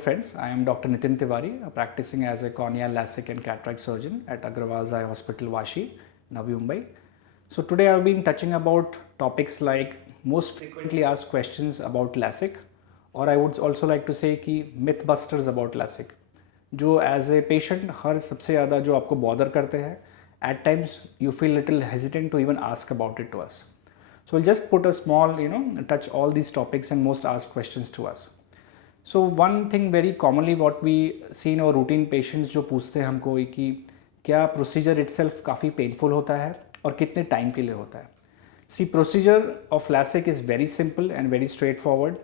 friends. I am Dr. Nitin Tiwari, practicing as a cornea, LASIK and cataract surgeon at Agrawal's Eye Hospital, Vashi, Navi Mumbai. So today I have been touching about topics like most frequently asked questions about LASIK, or I would also like to say कि myth busters about LASIK, जो as a patient हर सबसे ज़्यादा जो आपको bother करते हैं, at times you feel little hesitant to even ask about it to us. So we'll just put a small, touch all these topics and most asked questions to us. So one thing very commonly what we see in our routine patients जो पूछते हैं हमको कि क्या procedure itself काफ़ी painful होता है और कितने time के लिए होता है. See, procedure of LASIK is very simple and very straightforward.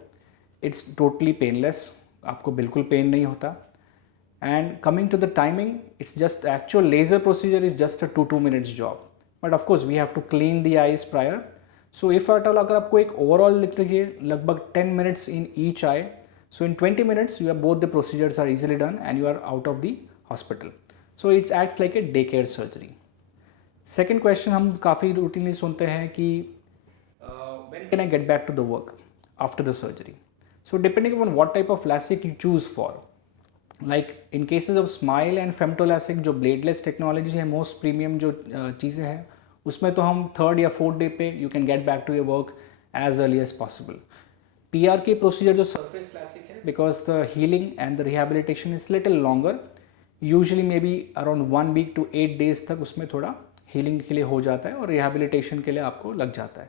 It's totally painless. आपको बिल्कुल pain नहीं होता. And coming to the timing, it's just actual laser procedure is just a 2 minutes job. But of course we have to clean the eyes prior. So if at all अगर आपको एक overall लिख लीजिए लगभग 10 minutes in each eye. So in 20 minutes you have both the procedures are easily done and you are out of the hospital. So it acts like a daycare surgery. Second question हम काफ़ी routinely सुनते हैं कि when can I get back to the work after the surgery? So depending upon what type of LASIK you choose for, like in cases of SMILE and femto LASIK जो bladeless technology है most premium जो चीज़ें हैं उसमें तो हम 3rd या 4th day पे you can get back to your work as early as possible. PRK procedure जो surface LASIK है because the healing and the rehabilitation is little longer, usually maybe around 1 week to 8 days तक उसमें थोड़ा healing के लिए हो जाता है और rehabilitation के लिए आपको लग जाता है.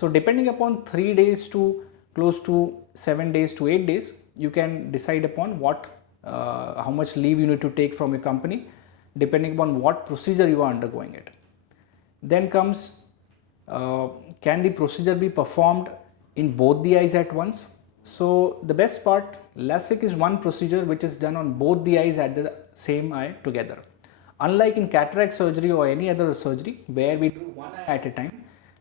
So depending upon 3 days to close to 7 days to 8 days, you can decide upon what how much leave you need to take from your company depending upon what procedure you are undergoing it. Then comes can the procedure be performed in both the eyes at once? So the best part, LASIK is one procedure which is done on both the eyes at the same eye together. Unlike in cataract surgery or any other surgery where we do one eye at a time,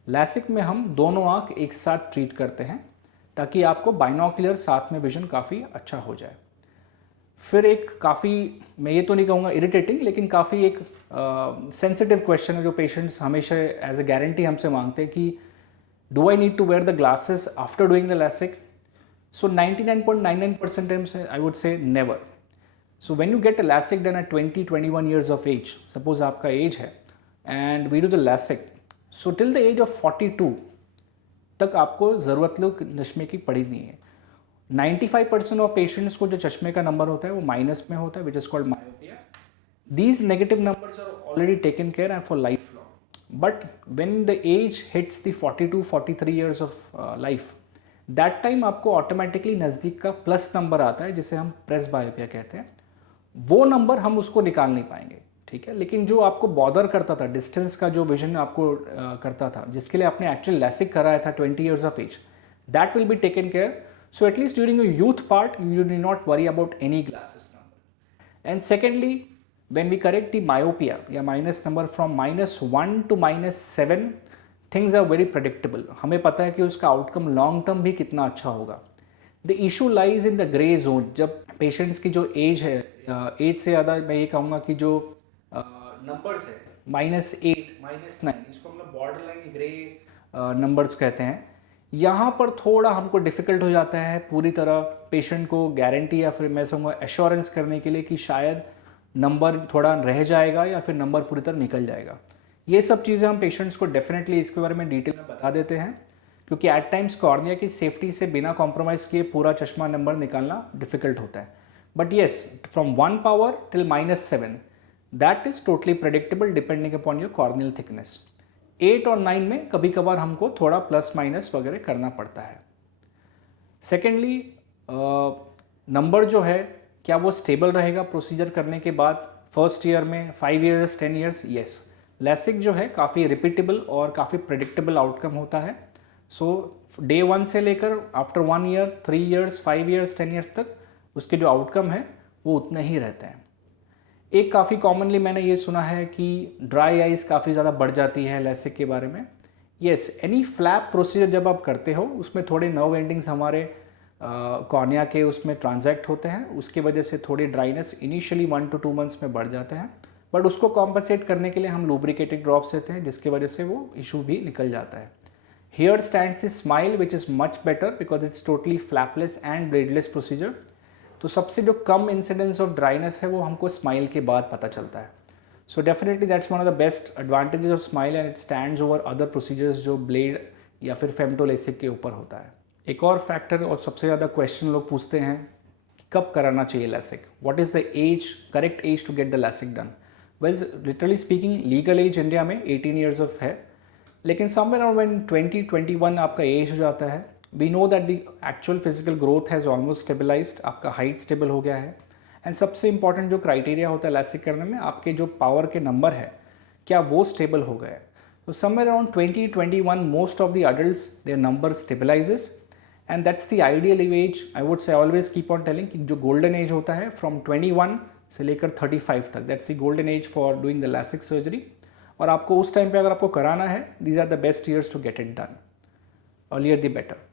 LASIK में हम दोनों आँख एक साथ treat करते हैं ताकि आपको बाइनोकुलर साथ में विजन काफ़ी अच्छा हो जाए. फिर एक काफ़ी, मैं ये तो नहीं कहूँगा इरिटेटिंग, लेकिन काफ़ी एक सेंसिटिव क्वेश्चन है जो पेशेंट्स हमेशा एज ए गारंटी हमसे मांगते हैं कि do I need to wear the glasses after doing the LASIK? So 99.99% times I would say never. So when you get a LASIK done at 20-21 years of age, suppose आपका age है and we do the LASIK, so till the age of 42 तक आपको ज़रूरत लोग चश्मे की पड़ी नहीं है. 95% ऑफ पेशेंट्स को जो चश्मे का नंबर होता है वो माइनस में होता है which is called myopia. These negative numbers are already taken care and for lifelong. But when the age hits the 42-43 years of life, that time आपको ऑटोमेटिकली नज़दीक का प्लस नंबर आता है जिसे हम प्रेस बायोपिया कहते हैं. वो नंबर हम उसको निकाल नहीं पाएंगे, ठीक है. लेकिन जो आपको बॉदर करता था, डिस्टेंस का जो विजन आपको करता था, जिसके लिए आपने एक्चुअल LASIK कराया था 20 years of age, that will be taken care. So at least during your youth part, you need not worry about any glasses number. And secondly, when we correct the myopia या minus number from -1 to -7, things are very predictable. हमें पता है कि उसका outcome long term भी कितना अच्छा होगा. The issue lies in the gray zone. जब patients की जो age है, age से ज़्यादा मैं ये कहूँगा कि जो numbers है -8, -9, इसको हम लोग borderline gray numbers कहते हैं. यहाँ पर थोड़ा हमको डिफ़िकल्ट हो जाता है पूरी तरह पेशेंट को गारंटी या फिर मैं समझूँगा एश्योरेंस करने के लिए कि शायद नंबर थोड़ा रह जाएगा या फिर नंबर पूरी तरह निकल जाएगा. ये सब चीज़ें हम पेशेंट्स को डेफिनेटली इसके बारे में डिटेल में बता देते हैं क्योंकि एट टाइम्स कॉर्निया की सेफ्टी से बिना कॉम्प्रोमाइज़ किए पूरा चश्मा नंबर निकालना डिफ़िकल्ट होता है. But yes, from 1 power till -7 that is totally predictable depending upon your corneal thickness. 8 और 9 में कभी कभार हमको थोड़ा प्लस माइनस वगैरह करना पड़ता है. सेकेंडली, नंबर जो है क्या वो स्टेबल रहेगा प्रोसीजर करने के बाद फर्स्ट ईयर में 5 years 10 years? येस. LASIK जो है काफ़ी रिपीटेबल और काफ़ी प्रेडिक्टेबल आउटकम होता है. सो डे 1 से लेकर after 1 year 3 years 5 years 10 years तक उसके जो आउटकम है वो उतने ही रहते हैं. एक काफ़ी कॉमनली मैंने ये सुना है कि ड्राई आइज काफ़ी ज़्यादा बढ़ जाती है LASIK के बारे में. येस, एनी फ्लैप प्रोसीजर जब आप करते हो उसमें थोड़े नर्व एंडिंग्स हमारे कॉर्निया के उसमें ट्रांजैक्ट होते हैं, उसकी वजह से थोड़ी ड्राइनेस इनिशियली 1 to 2 months में बढ़ जाते हैं. बट उसको कॉम्पनसेट करने के लिए हम लुब्रिकेटिंग ड्रॉप्स देते हैं जिसकी वजह से वो इशू भी निकल जाता है. Here stands is smile which is much better because it's totally flapless and bladeless procedure. तो सबसे जो कम इंसिडेंस ऑफ ड्राइनेस है वो हमको स्माइल के बाद पता चलता है. So definitely that's one of the best advantages of smile and it stands over other procedures जो ब्लेड या फिर फेम्टोलेसिक के ऊपर होता है. एक और फैक्टर और सबसे ज़्यादा क्वेश्चन लोग पूछते हैं कि कब कराना चाहिए LASIK, what is the age, correct age to get the LASIK done. Well literally speaking legal age India में 18 ईयर्स ऑफ है, लेकिन समवेयर अराउंड व्हेन 20-21 आपका एज हो जाता है, we know that the actual physical growth has almost stabilised, आपका height stable हो गया है. एंड सबसे इंपॉर्टेंट जो क्राइटेरिया होता है लैसिक करने में, आपके जो पावर के नंबर है क्या वो स्टेबल हो गए. तो somewhere around 20-21 most of the adults their number stabilises and that's the ideal age. I would say always keep on telling कि जो गोल्डन एज होता है फ्रॉम 21 से लेकर 35 तक, that's the golden age for doing the LASIK surgery. और आपको उस टाइम पे अगर आपको कराना है, these are the best years to get it done. Earlier the better.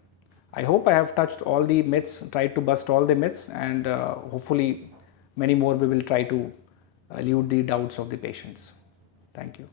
I hope I have touched all the myths, tried to bust all the myths, and hopefully many more we will try to elude the doubts of the patients. Thank you.